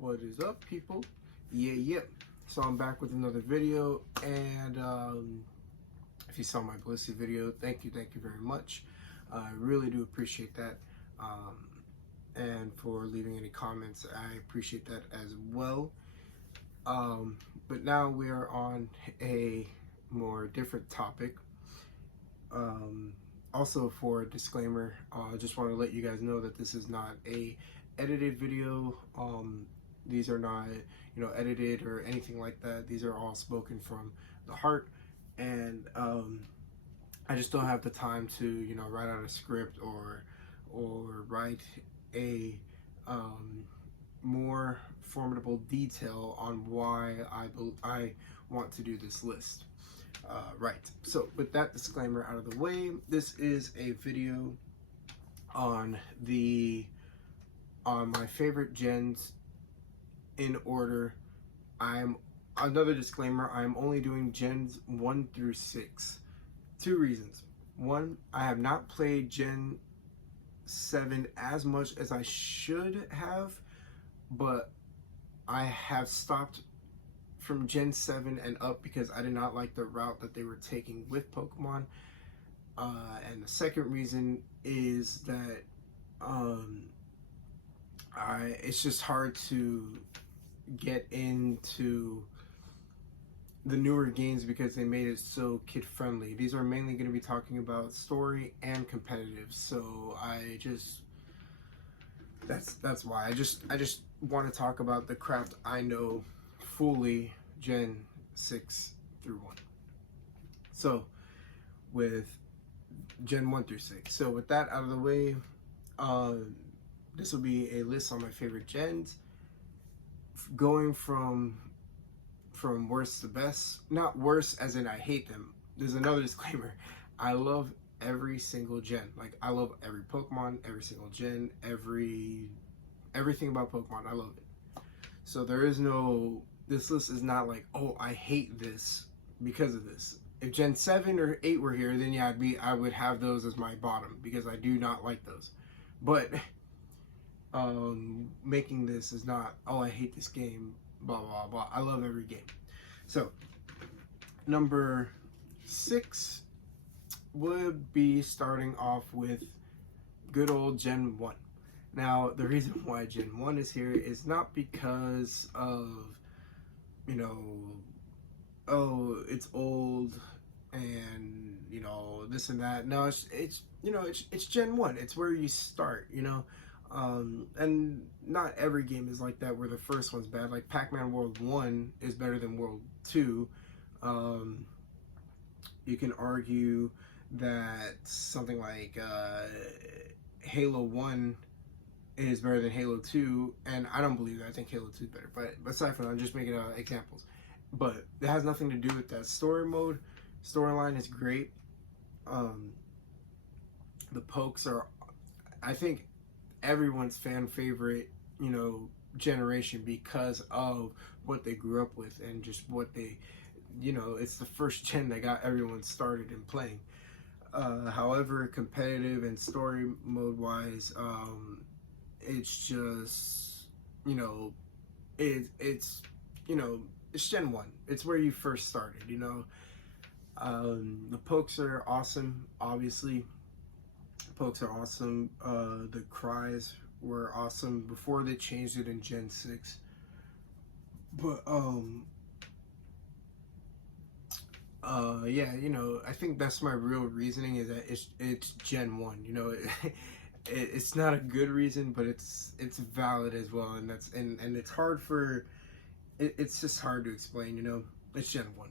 What is up, people? Yeah. So I'm back with another video, and if you saw my Blissey video, thank you very much. I really do appreciate that. And for leaving any comments, I appreciate that as well. But now we are on a more different topic. Also, for a disclaimer, I just want to let you guys know that this is not a edited video. These are not, edited or anything like that. These are all spoken from the heart, and I just don't have the time to, write out a script or write a more formidable detail on why I want to do this list. Right. So with that disclaimer out of the way, this is a video on my favorite gens in order. Another disclaimer, I'm only doing gens 1 through 6. Two reasons. One, I have not played Gen 7 as much as I should have, but I have stopped from Gen 7 and up because I did not like the route that they were taking with Pokemon. And the second reason is that it's just hard to get into the newer games because they made it so kid friendly. These are mainly going to be talking about story and competitive, so that's why I just want to talk about the craft I know fully, Gen 6 through 1. So with Gen 1 through 6. So with that out of the way, this will be a list on my favorite gens, going from worst to best. Not worst as in I hate them. There's another disclaimer. I love every single gen. Like, I love every Pokemon, every single gen, everything about Pokemon. I love it. So there is no, this list is not like, oh, I hate this because of this. If Gen 7 or 8 were here, then yeah, I would have those as my bottom because I do not like those. But making this is not, oh, I hate this game, blah blah blah. I love every game. So number 6 would be starting off with good old Gen 1. Now the reason why Gen 1 is here is not because of, oh, it's old and this and that. No, it's Gen 1. It's where you start, and not every game is like that where the first one's bad. Like Pac-Man World 1 is better than World 2. You can argue that something like Halo 1 is better than Halo 2, and I don't believe that. I think Halo 2 is better, but aside from that, I'm just making examples. But it has nothing to do with that. Storyline is great. The pokes are, I think, everyone's fan favorite, generation because of what they grew up with and just what they, it's the first gen that got everyone started in playing. However, competitive and story mode wise, it's just, it's Gen 1. It's where you first started, The pokes are awesome, obviously. Pokes are awesome. The cries were awesome before they changed it in Gen 6. But yeah, I think that's my real reasoning, is that it's Gen 1. It's not a good reason, but it's valid as well, and it's hard for it's just hard to explain. It's Gen 1.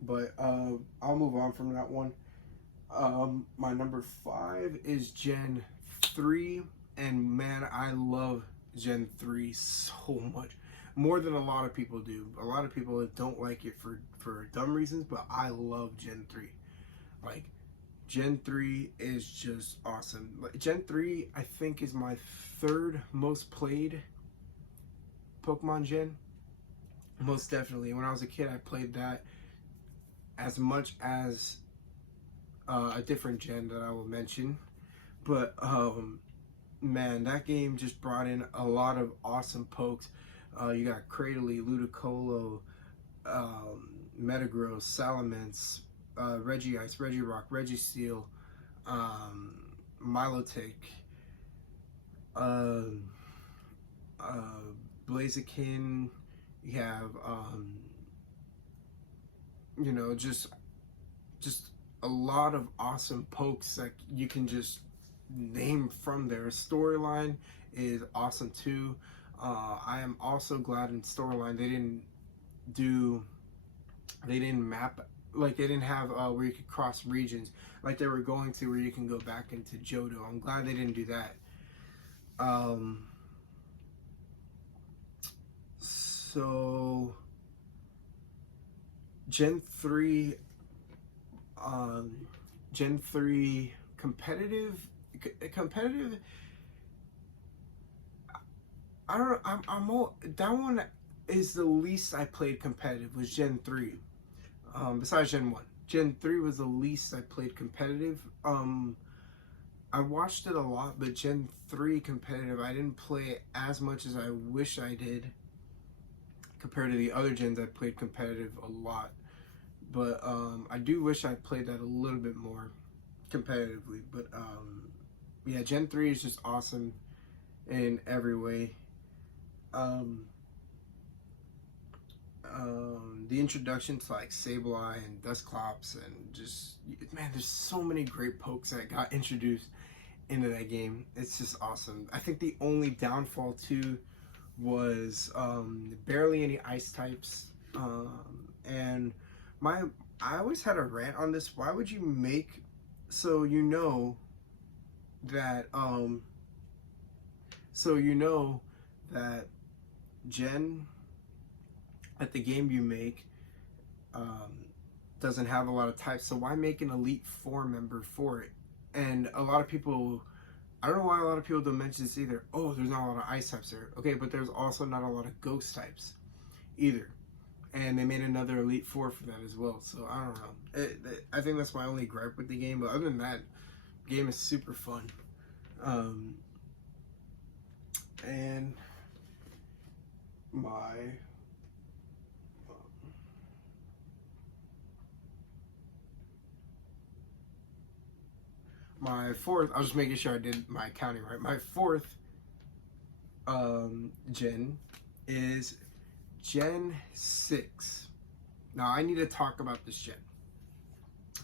But I'll move on from that one. My number 5 is Gen 3, and man, I love Gen 3 so much, more than a lot of people do. A lot of people don't like it for dumb reasons, but I love Gen 3. Like, Gen 3 is just awesome. Like, Gen 3, I think, is my 3rd most played Pokemon gen. Most definitely. When I was a kid, I played that as much as a different gen that I will mention. But man, that game just brought in a lot of awesome pokes. You got Cradily, Ludicolo, Metagross, Salamence, Regice, Regirock, Registeel, um, Milotic, uh, Blaziken. You have just a lot of awesome pokes that you can just name from there. Storyline is awesome too. I am also glad in Storyline do they didn't map, like they didn't have where you could cross regions like they were going to, where you can go back into Johto. I'm glad they didn't do that. So Gen 3 Gen 3 competitive, I don't know. I'm all, that one is the least I played competitive, was Gen 3. Besides Gen 1. Gen 3 was the least I played competitive. I watched it a lot, but Gen 3 competitive, I didn't play as much as I wish I did compared to the other gens. I played competitive a lot. But I do wish I played that a little bit more competitively. But yeah, Gen 3 is just awesome in every way. The introduction to like Sableye and Dusclops, and just, man, there's so many great pokes that got introduced into that game. It's just awesome. I think the only downfall too was barely any ice types. And I always had a rant on this. Why would you make, so you know that Gen, at the game you make, doesn't have a lot of types, so why make an Elite Four member for it? And a lot of people, I don't know why a lot of people don't mention this either. Oh, there's not a lot of ice types there. Okay, but there's also not a lot of ghost types either. And they made another Elite Four for that as well. So I don't know. I think that's my only gripe with the game. But other than that, the game is super fun. And my fourth, I was just making sure I did my counting right. My fourth gen is Gen 6. Now I need to talk about this gen,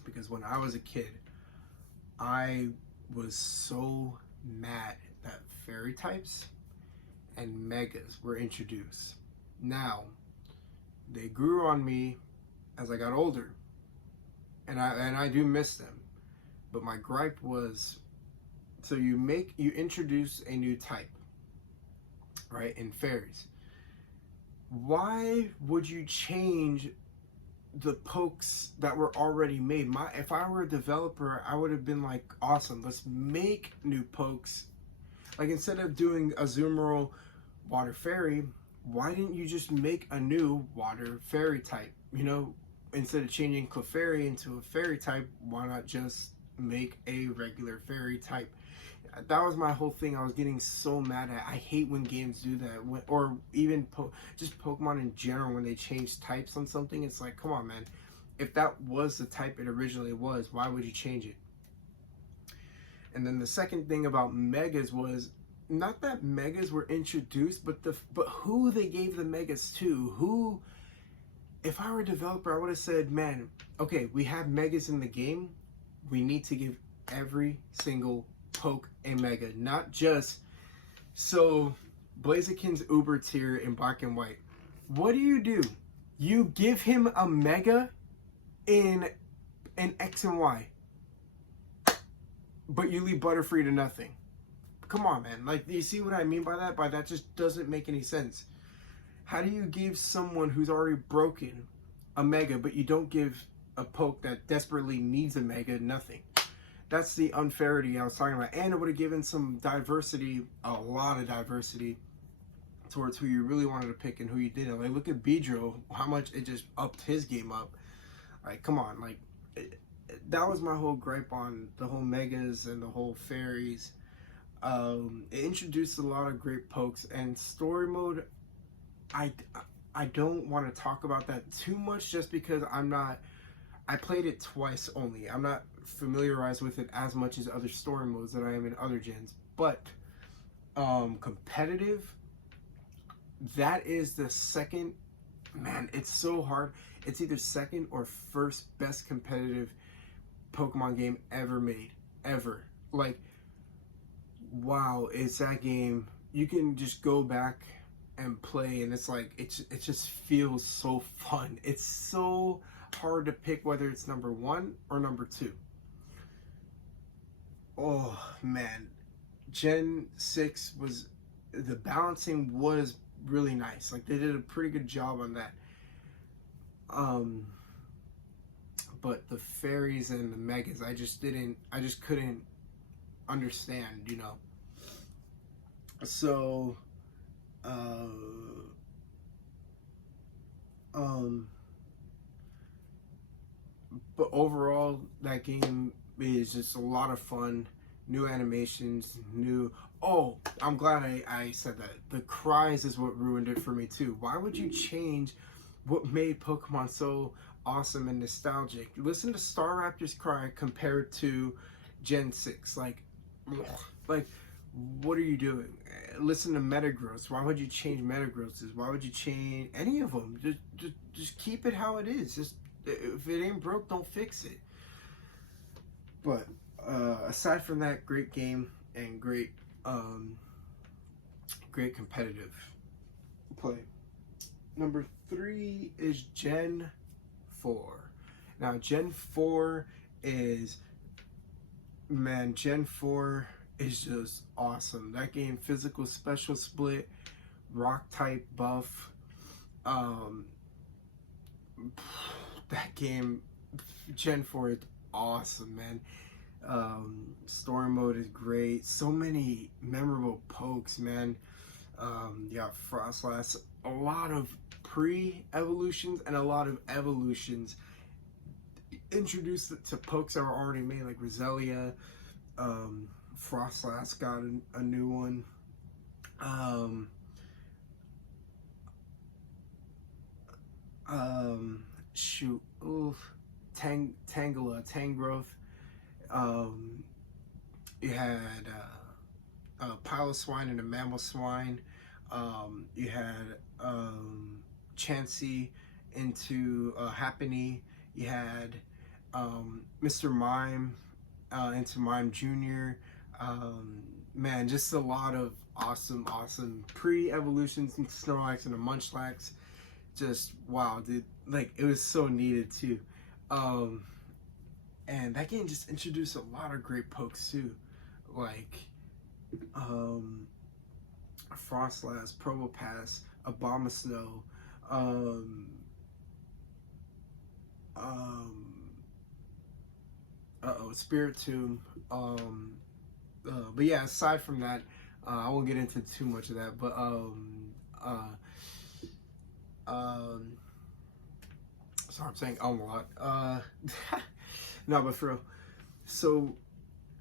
because when I was a kid, I was so mad that fairy types and megas were introduced. Now, they grew on me as I got older, and I do miss them. But my gripe was, so you introduce a new type, right, in fairies. Why would you change the pokes that were already made? If I were a developer, I would have been like, awesome, let's make new pokes. Like, instead of doing Azumarill Water Fairy, why didn't you just make a new Water Fairy type? You know, instead of changing Clefairy into a fairy type, why not just make a regular fairy type? That was my whole thing. I was getting so mad at. I hate when games do that, or even just Pokemon in general, when they change types on something. It's like, come on, man. If that was the type it originally was, why would you change it? And then the second thing about megas was, not that megas were introduced, but who they gave the megas to. Who, if I were a developer, I would have said, man, okay, we have megas in the game. We need to give every single poke a mega, not just, so Blaziken's Uber tier in Black and White. What do? You give him a mega in X and Y, but you leave Butterfree to nothing. Come on, man. Like, you see what I mean by that? That just doesn't make any sense. How do you give someone who's already broken a mega, but you don't give a poke that desperately needs a mega nothing? That's the unfairity I was talking about. And it would have given some diversity, a lot of diversity, towards who you really wanted to pick and who you didn't. Like, look at Beedrill, how much it just upped his game up. Like, come on. Like, that was my whole gripe on the whole megas and the whole fairies. It introduced a lot of great pokes, and story mode, I I don't want to talk about that too much just because I played it twice only. I'm not familiarized with it as much as other story modes that I am in other gens. But competitive, that is the second, man, it's so hard. It's either second or first best competitive Pokemon game ever made. Ever. Like, wow, it's that game. You can just go back and play, and it's like it just feels so fun. It's so hard to pick whether it's number one or number two. Oh man, Gen 6 was, the balancing was really nice. Like, they did a pretty good job on that. Um, but the fairies and the megas, I just couldn't understand, you know. So, uh, um, but overall, that game is just a lot of fun. New animations, new. Oh, I'm glad I said that. The cries is what ruined it for me too. Why would you change what made Pokemon so awesome and nostalgic? Listen to Star Raptor's cry compared to Gen 6. Ugh, like, what are you doing? Listen to Metagross. Why would you change Metagrosses? Why would you change any of them? Just keep it how it is. Just, if it ain't broke, don't fix it. But aside from that, great game and great competitive play. Number 3 is Gen 4. Now, Gen 4 is, man, Gen 4 is just awesome. That game, physical special split, rock type buff. Um, that game, Gen 4 is awesome, man. Story mode is great. So many memorable pokes, man. Yeah, Frostlass. A lot of pre-evolutions and a lot of evolutions introduced to pokes that were already made, like Roselia. Frostlass got a new one. Um, Shoot. Oof. Tangela, Tangrowth. Um, you had a Piloswine and a Mamoswine. You had Chansey into Happiny. You had Mr. Mime into Mime Jr. Man, just a lot of awesome pre-evolutions and Snorlax and a Munchlax. Just wow, dude! Like, it was so needed too. And that game just introduced a lot of great pokes too, like Frostlass, Probopass, Abomasnow, um, Spiritomb. But yeah, aside from that, I won't get into too much of that. But sorry, I'm saying a lot. No, but for real. So,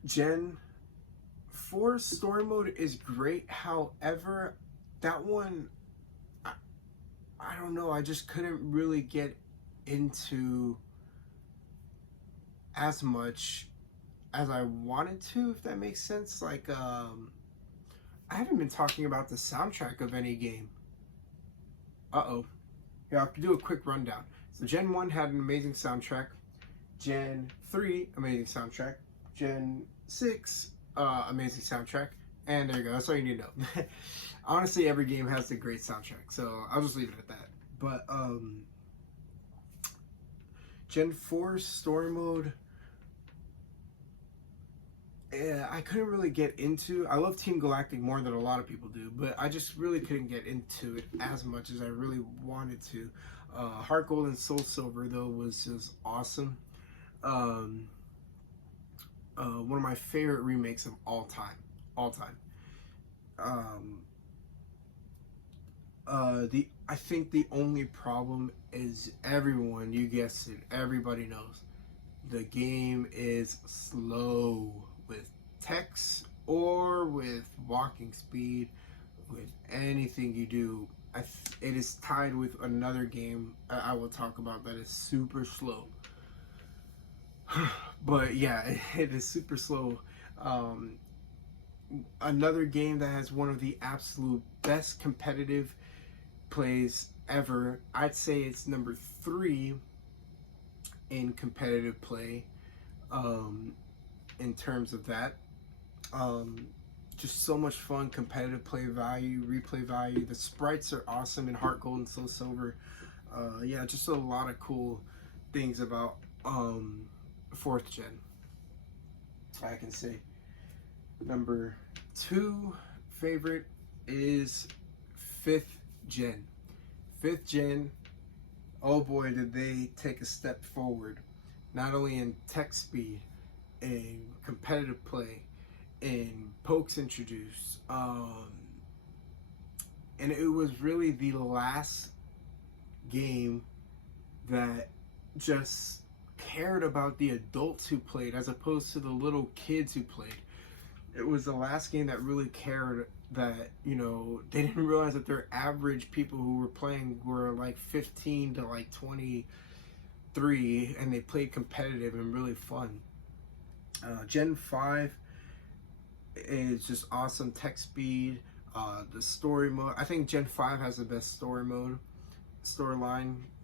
Gen 4 story mode is great. However, that one, I don't know. I just couldn't really get into as much as I wanted to, if that makes sense. Like, I haven't been talking about the soundtrack of any game. Uh-oh. Yeah, I'll do a quick rundown. So Gen 1 had an amazing soundtrack. Gen 3, amazing soundtrack. Gen 6, amazing soundtrack. And there you go. That's all you need to know. Honestly, every game has a great soundtrack, so I'll just leave it at that. But Gen 4 story mode, I couldn't really get into. I love Team Galactic more than a lot of people do, but I just really couldn't get into it as much as I really wanted to. Heart Gold and Soul Silver, though, was just awesome. One of my favorite remakes of all time. I think the only problem is everyone, you guessed it, everybody knows. The game is slow with text or with walking speed. with anything you do. It is tied with another game I will talk about that is super slow. But yeah, it is super slow. Um, Another game that has one of the absolute best competitive plays ever. I'd say it's number 3 in competitive play, um, in terms of that. Um, just so much fun, competitive play value, replay value. The sprites are awesome in Heart Gold and Soul Silver. Yeah, just a lot of cool things about 4th gen. I can say. Number 2 favorite is 5th gen. 5th gen, oh boy, did they take a step forward. Not only in tech speed, in competitive play, in pokes introduced, and it was really the last game that just cared about the adults who played as opposed to the little kids who played. It was the last game that really cared that, you know, they didn't realize that their average people who were playing were like 15 to like 23, and they played competitive and really fun. Gen 5 is just awesome tech speed. The story mode, I think Gen 5 has the best storyline,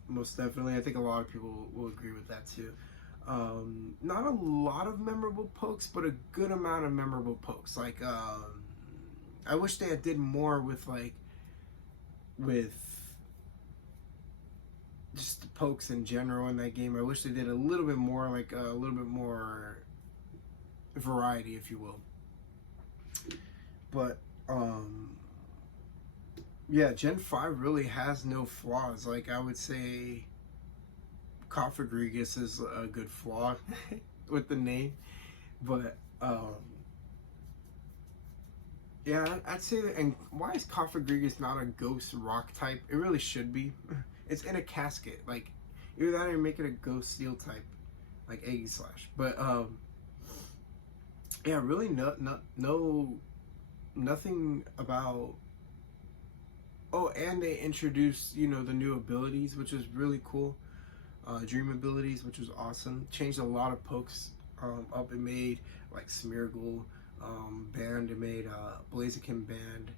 most definitely. I think a lot of people will agree with that too. Not a lot of memorable pokes, but a good amount of memorable pokes. Like, I wish they had did more with with just the pokes in general in that game. I wish they did a little bit more, like a little bit more variety, if you will. But yeah, Gen 5 really has no flaws. Like, I would say Cofagrigus is a good flaw with the name, but yeah, I'd say that. And why is Cofagrigus not a ghost rock type? It really should be. It's in a casket. Like, either that or make it a ghost steel type, like Aegislash. But yeah, really nothing about. Oh, and they introduced, you know, the new abilities, which is really cool. Dream abilities, which was awesome. Changed a lot of pokes up. It made like Smeargle band. It made Blaziken band.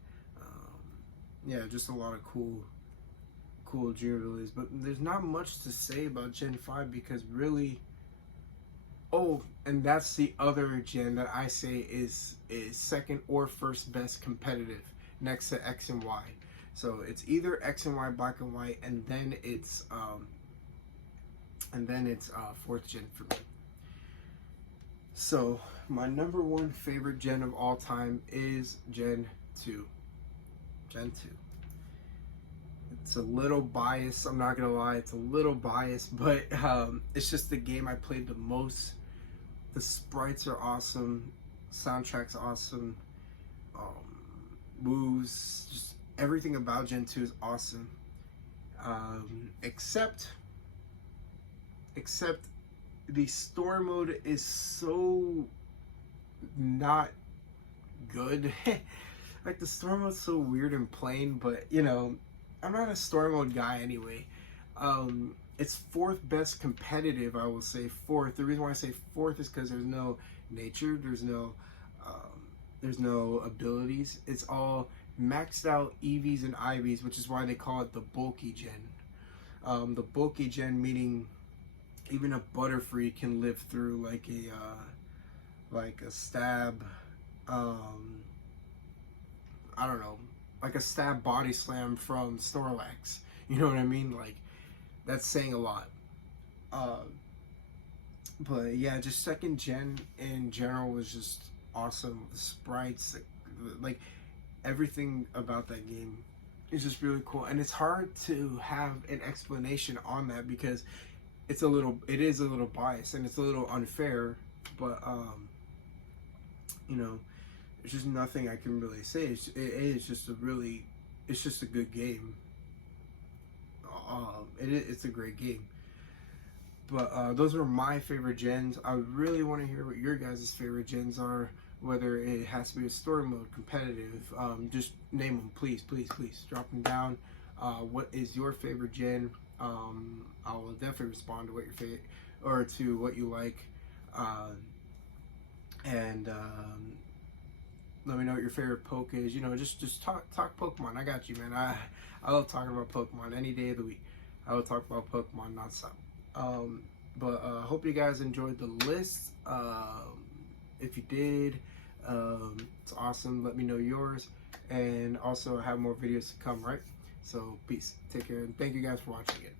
Yeah, just a lot of cool dream abilities. But there's not much to say about Gen 5 because really. Oh, and that's the other gen that I say is second or first best competitive next to X and Y. So it's either X and Y, Black and White, and then it's 4th gen for me. So my number 1 favorite gen of all time is Gen 2. Gen 2. It's a little biased, I'm not gonna lie, it's a little biased, but it's just the game I played the most. The sprites are awesome, soundtrack's awesome, moves, just everything about Gen 2 is awesome. Except the story mode is so not good. Like, the story mode's so weird and plain, but you know, I'm not a story mode guy anyway. It's 4th best competitive, I will say 4th. The reason why I say 4th is because there's no nature, there's no abilities. It's all maxed out EVs and IVs, which is why they call it the bulky gen. The bulky gen meaning even a Butterfree can live through like a stab. I don't know, like a stab body slam from Snorlax. You know what I mean? Like, that's saying a lot. But yeah, just 2nd gen in general was just awesome. The sprites, like everything about that game is just really cool. And it's hard to have an explanation on that because it is a little biased and it's a little unfair. But you know, there's just nothing I can really say. It's just a good game. It's a great game. But those are my favorite gens. I really want to hear what your guys' favorite gens are. whether it has to be a story mode, competitive, just name them, please, please, please. Drop them down. What is your favorite gen? I will definitely respond to what your favorite, or to what you like. And let me know what your favorite poke is. You know, just talk Pokemon. I got you, man. I love talking about Pokemon any day of the week. I will talk about Pokemon nonstop. But hope you guys enjoyed the list. If you did, it's awesome. Let me know yours, and also I have more videos to come. Right? So peace. Take care, and thank you guys for watching it.